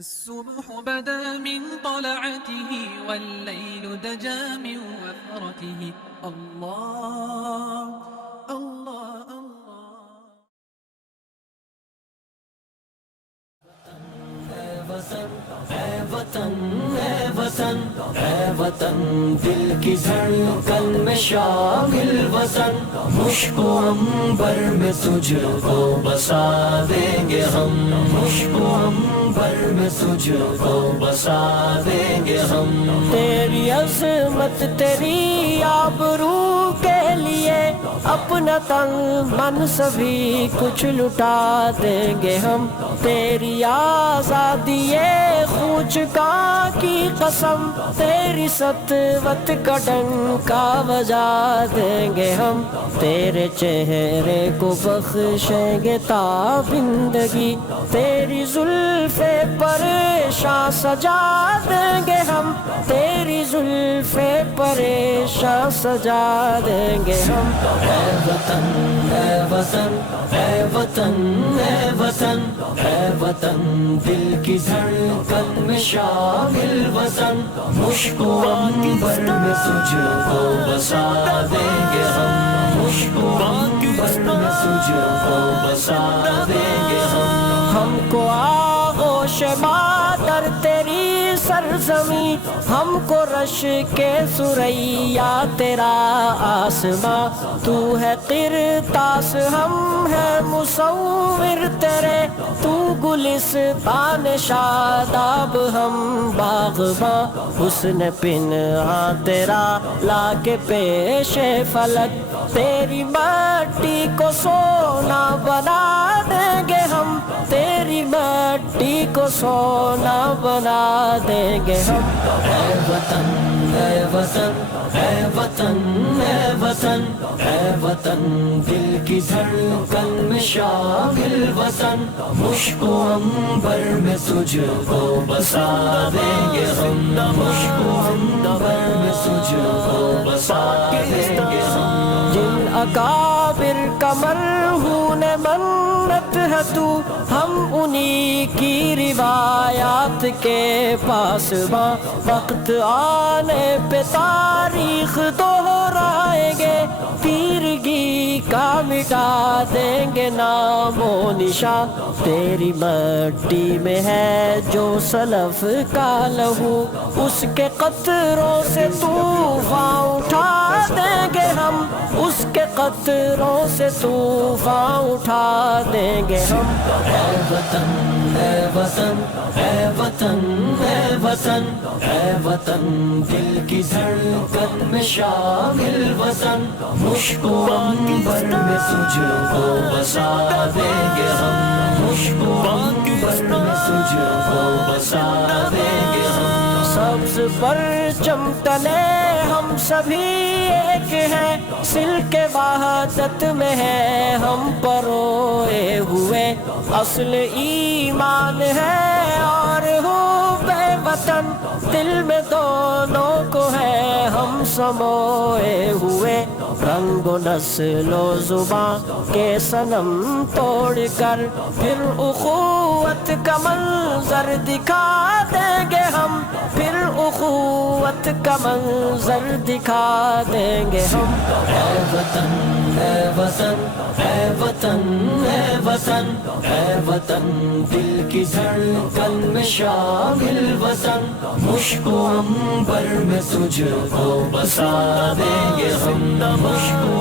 الصبح بدا من طلعته والليل دجى من وفرته. الله الله الله. اے وطن اے وطن اے وطن دل کی دھڑکن میں شامل وطن، مشک و عنبر میں تجھ کو بسا دیں گے ہم، مشک و عنبر میں تجھ کو بسا دیں گے ہم، تیری عظمت تیری آبرو کے لیے اپنا تن من سبھی کچھ لٹا دیں گے ہم، تیری آزادی خوچ کا کی قسم، تیری سطوت کا ڈنکا بجا دیں گے ہم، تیرے چہرے کو بخشیں گے تابندگی، تیری زلف پریشاں سجا دیں گے ہم، تیری زلف پریشاں سجا دیں گے ہم، اے وطن اے وطن اے وطن اے وطن اے وطن دل کی دھڑکن میں شامل وطن، مشک و عنبر میں تجھ کو بسا دیں گے ہم، مشک و عنبر میں تجھ کو بسا دیں گے ہم کو آغوش مادر تیری سرزمین، ہم کو رش کے ثریا تیرا آسماں، تو ہے قرطاس ہم ہے مصور تیرے، تو گلستان شاداب ہم باغباں، حسن پنہاں تیرا لا کے پیش فلک، تیری مٹی کو سونا بنا دیں گے ہم، تیری مٹی کو سونا بنا دیں گے ہم، اے وطن اے وطن اے وطن اے وطن اے وطن دل کی دھڑکن میں شامل وطن، مشک و عنبر میں تجھ کو بسا دیں گے ہم، مشک و عنبر میں تجھ کو بسا دیں گے ہم، جن اکابر کا مرہون منت ہے تو، ہم انہی کی روایات کے پاسباں، وقت آنے پہ تاریخ دہرائیں گے، تیرگی کا مٹا دیں گے نام و نشاں، تیری مٹی میں ہے جو سلف کا لہو، اس کے قطروں سے طوفان اٹھا دیں گے ہم، اس کے قطروں سے طوفان اٹھا دیں گے ہم، اے وطن اے وطن اے وطن اے وطن اے وطن دل کی دھڑکن میں شامل وطن، مشک و عنبر میں تجھ کو بسا دیں گے ہم، مشک و عنبر میں تجھ کو بسا دیں گے ہم، سبز پرچم تلے ہم سبھی ایک ہیں، سلک وحدت میں ہے ہم پروئے ہوئے، اصل ایمان ہے اور حب وطن، دل میں دونوں کو ہے ہم سموئے ہوئے، رنگ و نسل و زباں کے صنم توڑ کر پھر اخوت کا منظر دکھا دیں گے ہم، پھر اخوت کا منظر دکھا دیں گے ہم، اے وطن اے وطن اے وطن اے وطن اے وطن دل کی دھڑکن میں شامل وطن، مشک و عنبر میں تجھ کو بسا دیں گے ہم، مشک و